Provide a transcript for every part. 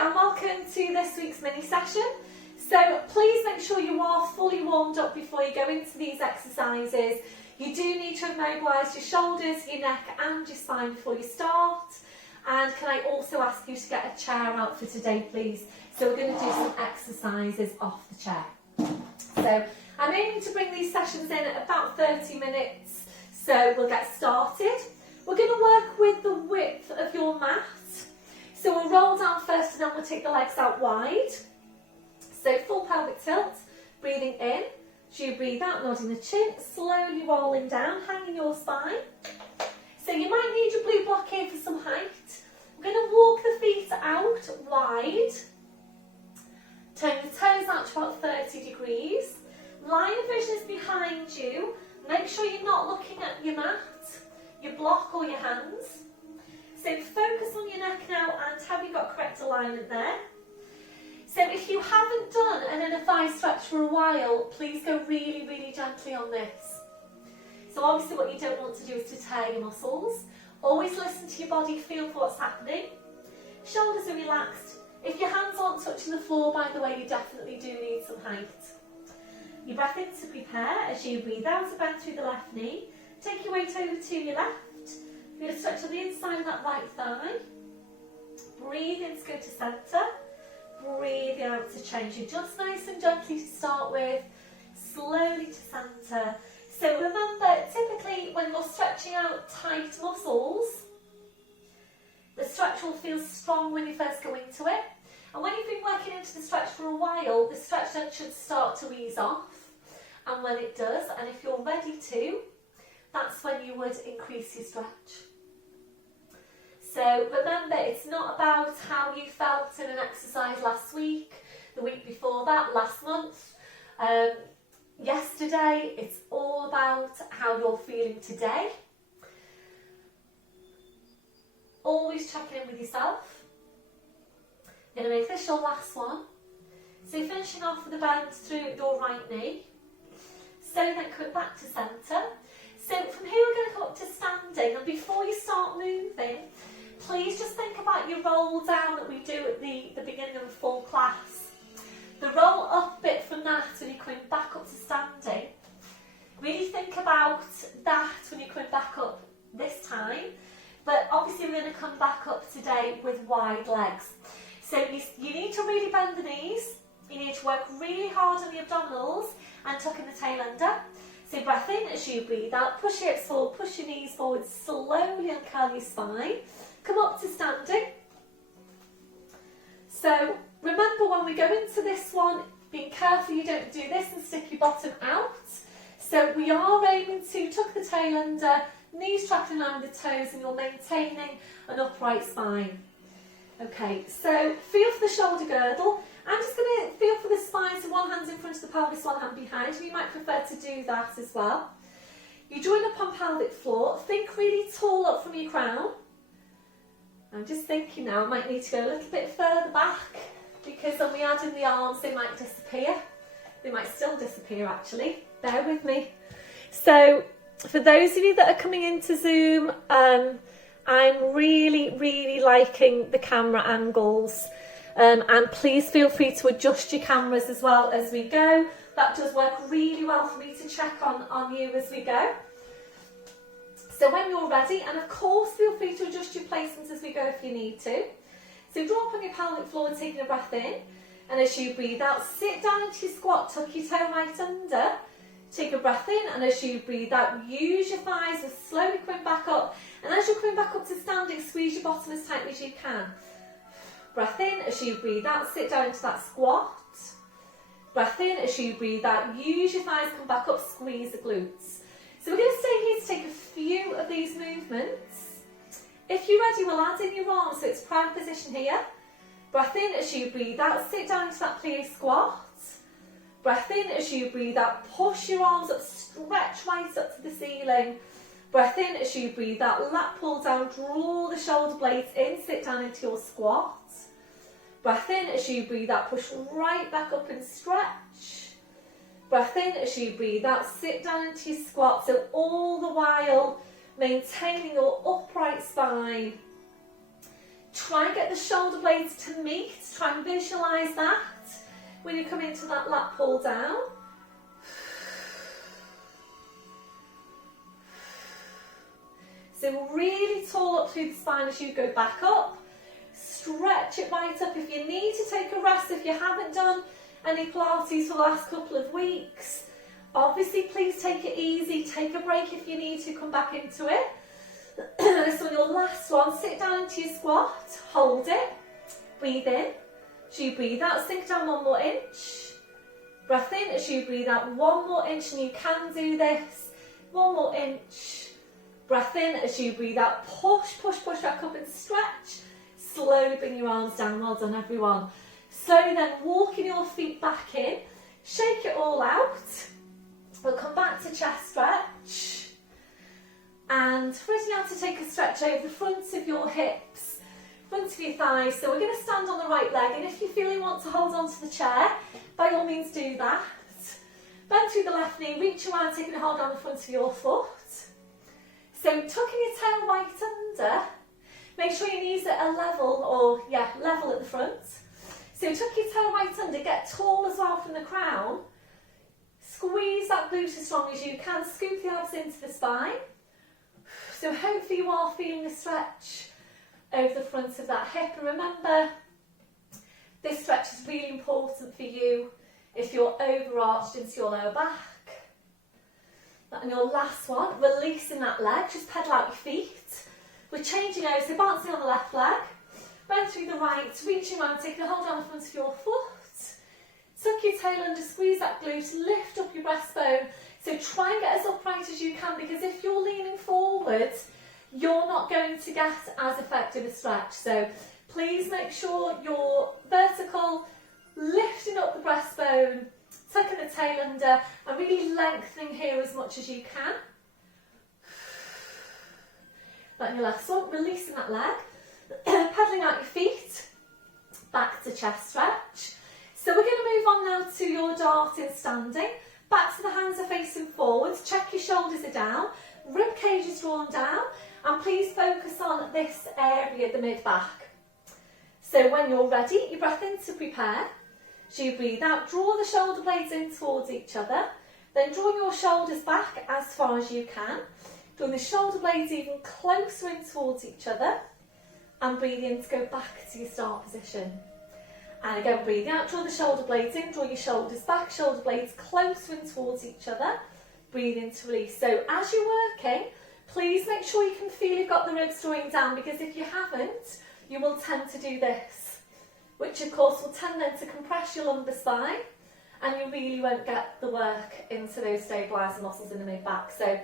and welcome to this week's mini session. So please make sure you are fully warmed up before you go into these exercises. You do need to immobilise your shoulders, your neck and your spine before you start. And can I also ask you to get a chair out for today, please? So we're going to do some exercises off the chair. So I'm aiming to bring these sessions in at about 30 minutes. So we'll get started. We're going to work with the width of your mat. So we'll roll down first and then we'll take the legs out wide. So full pelvic tilt, breathing in. As you breathe out, nodding the chin, slowly rolling down, hanging your spine. So you might need your blue block here for some height. We're going to walk the feet out wide. Turn the toes out to about 30 degrees. Line of vision is behind you. Make sure you're not looking at your mat, your block or your hands. So focus on your neck now, and have you got correct alignment there? So if you haven't done an inner thigh stretch for a while, please go really, really gently on this. So obviously what you don't want to do is to tear your muscles. Always listen to your body, feel for what's happening. Shoulders are relaxed. If your hands aren't touching the floor, by the way, you definitely do need some height. You breath in to prepare. As you breathe out, to bend through the left knee. Take your weight over to your left. You're going to stretch on the inside of that right thigh. Breathe in to go to centre. Breathe out to change. You're just nice and gently to start with. Slowly to centre. So remember, typically when you're stretching out tight muscles, the stretch will feel strong when you first go into it. And when you've been working into the stretch for a while, the stretch then should start to ease off. And when it does, and if you're ready to, that's when you would increase your stretch. So remember, it's not about how you felt in an exercise last week, the week before that, last month, yesterday. It's all about how you're feeling today. Always checking in with yourself. You're going to make this your last one. So you're finishing off with a bend through your right knee. So then come back to centre. So from here we're going to come up to standing, and before you start moving, please just think about your roll down that we do at the beginning of a full class. The roll up bit from that when you're coming back up to standing. Really think about that when you're coming back up this time. But obviously we're going to come back up today with wide legs. So you need to really bend the knees. You need to work really hard on the abdominals and tuck in the tail under. So breath in as you breathe out, push your hips forward, push your knees forward, slowly uncurl your spine. Come up to standing. So remember, when we go into this one, being careful you don't do this and stick your bottom out. So we are aiming to tuck the tail under, knees trapping around the toes, and you're maintaining an upright spine. Okay, so feel for the shoulder girdle. I'm just going to feel for the spine, so one hand's in front of the pelvis, one hand behind. You might prefer to do that as well. You join up on pelvic floor. Think really tall up from your crown. I'm just thinking now I might need to go a little bit further back, because when we add in the arms they might disappear. They might still disappear actually. Bear with me. So for those of you that are coming into Zoom, I'm really liking the camera angles. And please feel free to adjust your cameras as well as we go. That does work really well for me to check on you as we go. So when you're ready, and of course feel free to adjust your placements as we go if you need to. So drop on your pelvic floor and taking a breath in. And as you breathe out, sit down into your squat, tuck your toe right under. Take a breath in, and as you breathe out, use your thighs and slowly coming back up. And as you're coming back up to standing, squeeze your bottom as tightly as you can. Breath in, as you breathe out, sit down into that squat. Breath in, as you breathe out, use your thighs, come back up, squeeze the glutes. So we're going to stay here to take a few of these movements. If you're ready, we'll add in your arms, so it's prime position here. Breath in, as you breathe out, sit down into that plié squat. Breath in, as you breathe out, push your arms up, stretch right up to the ceiling. Breath in, as you breathe out, lat pull down, draw the shoulder blades in, sit down into your squat. Breath in, as you breathe out, push right back up and stretch. Breath in, as you breathe out, sit down into your squat, so all the while maintaining your upright spine. Try and get the shoulder blades to meet. Try and visualise that when you come into that lat pull down. So really tall up through the spine as you go back up. Stretch it right up. If you need to take a rest, if you haven't done any Pilates for the last couple of weeks, obviously please take it easy. Take a break if you need to, come back into it. So on your last one, sit down into your squat, hold it, breathe in. As you breathe out, sink down 1 more inch. Breath in as you breathe out 1 more inch, and you can do this. 1 more inch. Breath in as you breathe out, push, push, push back up and stretch. Slowly bring your arms down. Well done, everyone. Slowly then walking your feet back in, shake it all out. We'll come back to chest stretch. And ready now to take a stretch over the fronts of your hips, front of your thighs. So we're going to stand on the right leg, and if you feel you want to hold on to the chair, by all means do that. Bend through the left knee, reach around, taking a hold on the front of your foot. So tucking your tail right under, make sure your knees are level at the front. So tuck your tail right under, get tall as well from the crown. Squeeze that glute as strong as you can, scoop the abs into the spine. So hopefully you are feeling a stretch over the front of that hip. And remember, this stretch is really important for you if you're overarched into your lower back. And your last one, releasing that leg, just pedal out your feet. We're changing over, so bouncing on the left leg, bend through the right, reaching around, taking a hold on the front of your foot. Tuck your tail under, squeeze that glute, lift up your breastbone. So try and get as upright as you can, because if you're leaning forward, you're not going to get as effective a stretch. So please make sure you're vertical, lifting up the breastbone, tucking the tail under, and really lengthening here as much as you can. Then your last one, releasing that leg, pedaling out your feet, back to chest stretch. So we're going to move on now to your darting standing. Back to the hands are facing forwards, check your shoulders are down, rib cage is drawn down, and please focus on this area, the mid-back. So when you're ready, you breath in to prepare. So you breathe out, draw the shoulder blades in towards each other, then draw your shoulders back as far as you can, drawing the shoulder blades even closer in towards each other, and breathe in to go back to your start position. And again, breathe out, draw the shoulder blades in, draw your shoulders back, shoulder blades closer in towards each other, breathe in to release. So as you're working, please make sure you can feel you've got the ribs drawing down, because if you haven't, you will tend to do this, which of course will tend then to compress your lumbar spine, and you really won't get the work into those stabiliser muscles in the mid-back. So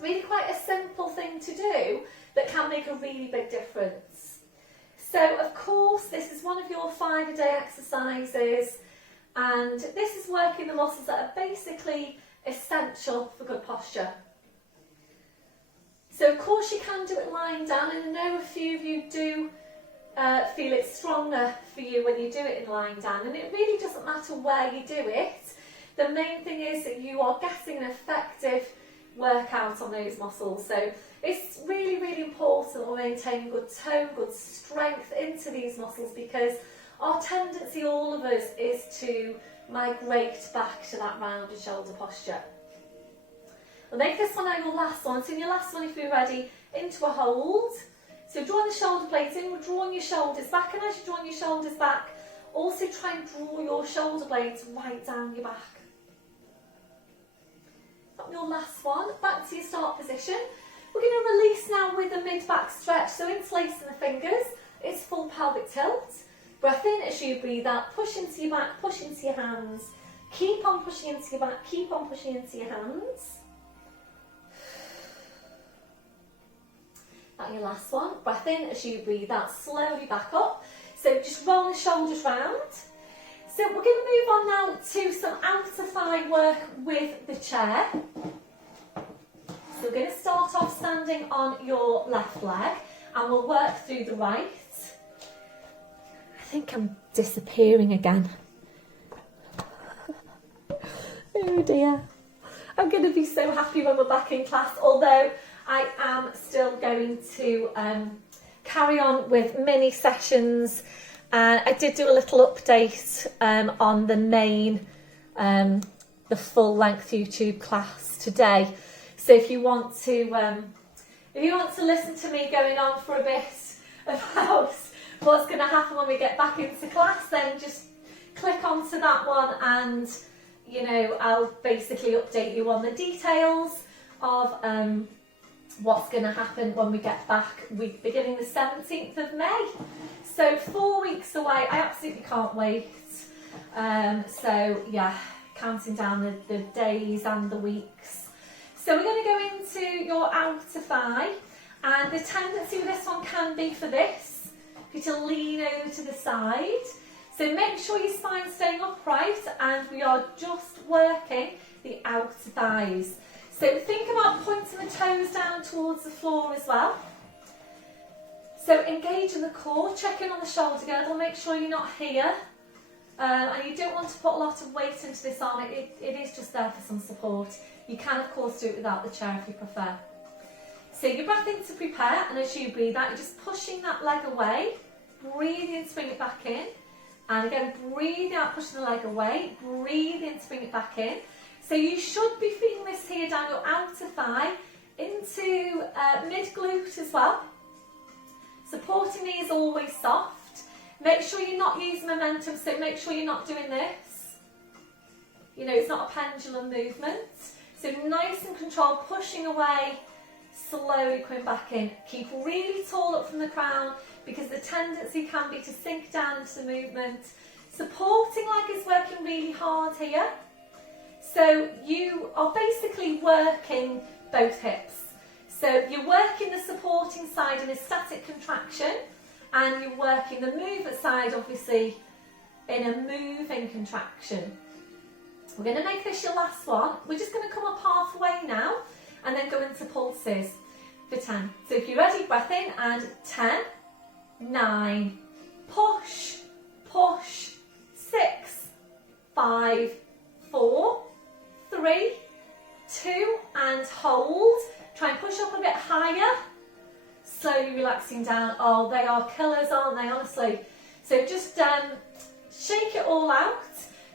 really quite a simple thing to do that can make a really big difference. So of course this is one of your 5-a-day exercises, and this is working the muscles that are basically essential for good posture. So of course you can do it lying down, and I know a few of you do feel it's stronger for you when you do it in lying down, and it really doesn't matter where you do it. The main thing is that you are getting an effective workout on those muscles. So it's really, really important that we're maintaining good tone, good strength into these muscles, because our tendency, all of us, is to migrate back to that rounded shoulder posture. We'll make this one now your last one. So in your last one, if you're ready, into a hold. So drawing the shoulder blades in, we're drawing your shoulders back, and as you're drawing your shoulders back, also try and draw your shoulder blades right down your back. Up your last one, back to your start position. We're going to release now with a mid-back stretch, so interlacing the fingers, it's full pelvic tilt. Breath in as you breathe out, push into your back, push into your hands. Keep on pushing into your back, keep on pushing into your hands. That your last one. Breath in as you breathe out, slowly back up. So just roll the shoulders round. So we're going to move on now to some outer thigh work with the chair. So we're going to start off standing on your left leg, and we'll work through the right. I think I'm disappearing again. Oh dear. I'm going to be so happy when we're back in class, although I am still going to carry on with mini sessions, and I did do a little update on the main, the full length YouTube class today. So if you want to listen to me going on for a bit about what's going to happen when we get back into class, then just click onto that one, and you know, I'll basically update you on the details of what's going to happen when we get back. We're beginning the 17th of May, so 4 weeks away. I absolutely can't wait. So yeah, counting down the days and the weeks. So we're going to go into your outer thigh, and the tendency with this one can be for this, for you to lean over to the side. So make sure your spine's staying upright, and we are just working the outer thighs. So think about pointing the toes down towards the floor as well. So engage in the core, check in on the shoulder girdle, make sure you're not here. And you don't want to put a lot of weight into this arm, it is just there for some support. You can of course do it without the chair if you prefer. So your breath in to prepare, and as you breathe out, you're just pushing that leg away, breathe in to bring it back in, and again breathe out, pushing the leg away, breathe in to bring it back in. So you should be feeling this here down your outer thigh into mid-glute as well. Supporting knee is always soft. Make sure you're not using momentum, so make sure you're not doing this. You know, it's not a pendulum movement. So nice and controlled, pushing away, slowly coming back in. Keep really tall up from the crown, because the tendency can be to sink down into the movement. Supporting leg is working really hard here. So you are basically working both hips. So you're working the supporting side in a static contraction, and you're working the movement side obviously in a moving contraction. We're going to make this your last one. We're just going to come up halfway now and then go into pulses for 10. So if you're ready, breath in, and 10, 9, push, push, 6, 5, 4, 3, 2, and hold. Try and push up a bit higher. Slowly relaxing down. Oh, they are killers, aren't they, honestly? So just shake it all out.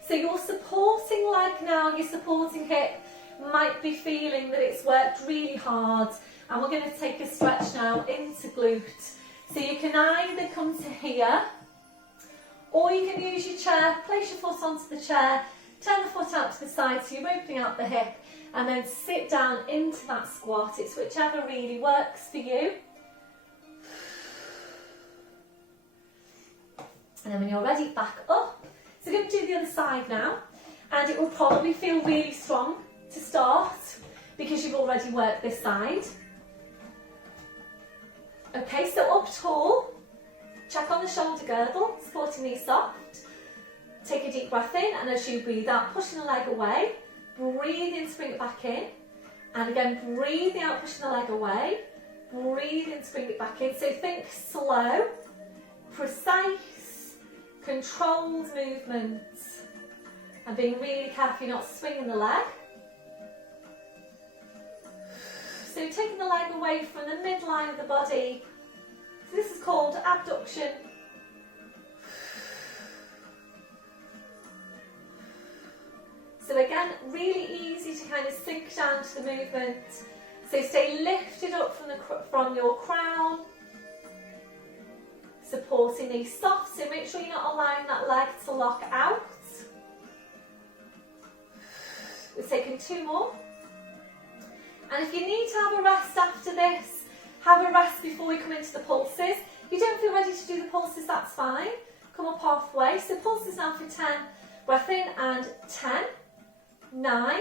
So your supporting leg now, your supporting hip, might be feeling that it's worked really hard. And we're going to take a stretch now into glute. So you can either come to here, or you can use your chair, place your foot onto the chair, turn the foot out to the side so you're opening out the hip, and then sit down into that squat. It's whichever really works for you. And then when you're ready, back up. So we're going to do the other side now, and it will probably feel really strong to start because you've already worked this side. Okay, so up tall, check on the shoulder girdle, supporting knee soft. Take a deep breath in, and as you breathe out, pushing the leg away, breathe in to bring it back in, and again breathe out, pushing the leg away, breathe in to bring it back in. So think slow, precise, controlled movements, and being really careful you're not swinging the leg. So taking the leg away from the midline of the body. So this is called abduction. So again, really easy to kind of sink down to the movement. So stay lifted up from your crown. Supporting knee soft, so make sure you're not allowing that leg to lock out. We're taking 2 more. And if you need to have a rest after this, have a rest before we come into the pulses. If you don't feel ready to do the pulses, that's fine. Come up halfway. So pulses now for 10. Breath in, and 10, 9,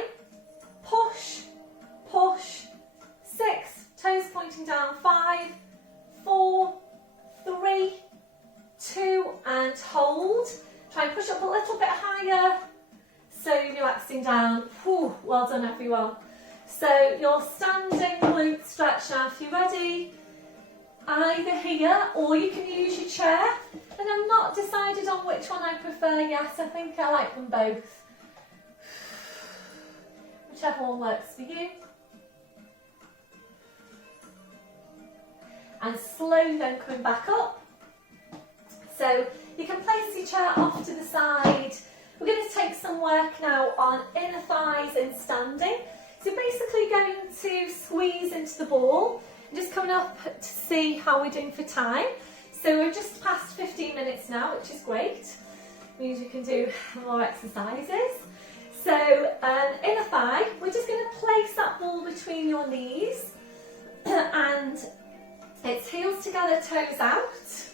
push, push, 6, toes pointing down, 5, 4, 3, 2, and hold. Try and push up a little bit higher. Slowly relaxing down. Whew, well done everyone. So your standing glute stretch now, if you're ready, either here or you can use your chair. And I'm not decided on which one I prefer yet. I think I like them both. Whichever one works for you. and slow then coming back up. So you can place your chair off to the side. We're going to take some work now on inner thighs in standing. So basically going to squeeze into the ball and just coming up to see how we're doing for time. So we're just past 15 minutes now, which is great. Means we can do more exercises. So inner thigh, we're just going to place that ball between your knees and it's heels together, toes out.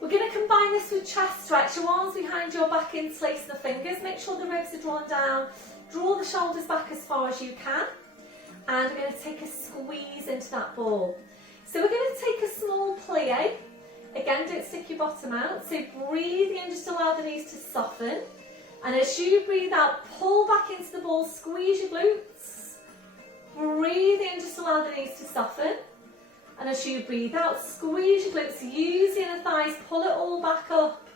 We're going to combine this with chest stretch, your arms behind your back, interlacing the fingers, make sure the ribs are drawn down, draw the shoulders back as far as you can, and we're going to take a squeeze into that ball. So we're going to take a small plie, again don't stick your bottom out, so breathe in, just allow the knees to soften, and as you breathe out, pull back into the ball, squeeze your glutes, breathe in, just allow the knees to soften. And as you breathe out, squeeze your glutes, use the inner thighs, pull it all back up.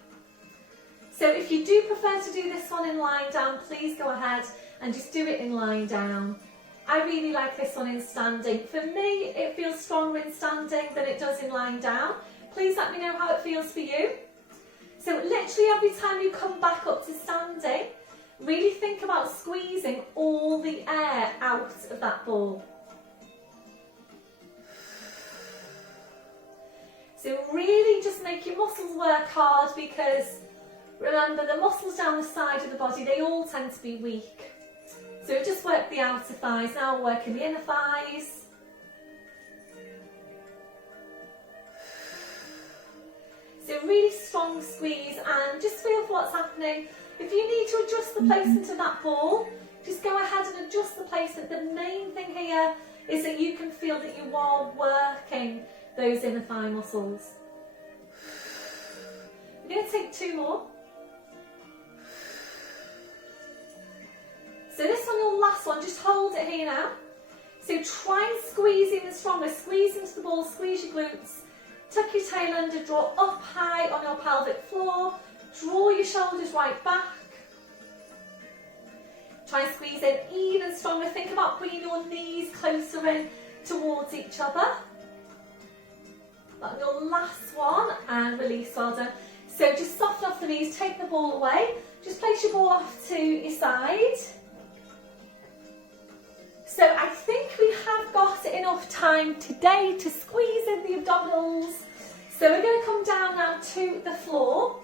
So if you do prefer to do this one in lying down, please go ahead and just do it in lying down. I really like this one in standing. For me, it feels stronger in standing than it does in lying down. Please let me know how it feels for you. So literally every time you come back up to standing, really think about squeezing all the air out of that ball. So really just make your muscles work hard, because remember the muscles down the side of the body, they all tend to be weak. So just work the outer thighs, now we're working the inner thighs. So really strong squeeze and just feel for what's happening. If you need to adjust the placement of that ball, just go ahead and adjust the placement. The main thing here is that you can feel that you are working those inner thigh muscles. We're going to take 2 more. So this one, your last one, just hold it here now. So try and squeeze even stronger. Squeeze into the ball, squeeze your glutes. Tuck your tail under, draw up high on your pelvic floor. Draw your shoulders right back. Try and squeeze in even stronger. Think about bringing your knees closer in towards each other. That's your last one, and release, well done. So just soften off the knees, take the ball away. Just place your ball off to your side. So I think we have got enough time today to squeeze in the abdominals. So we're going to come down now to the floor.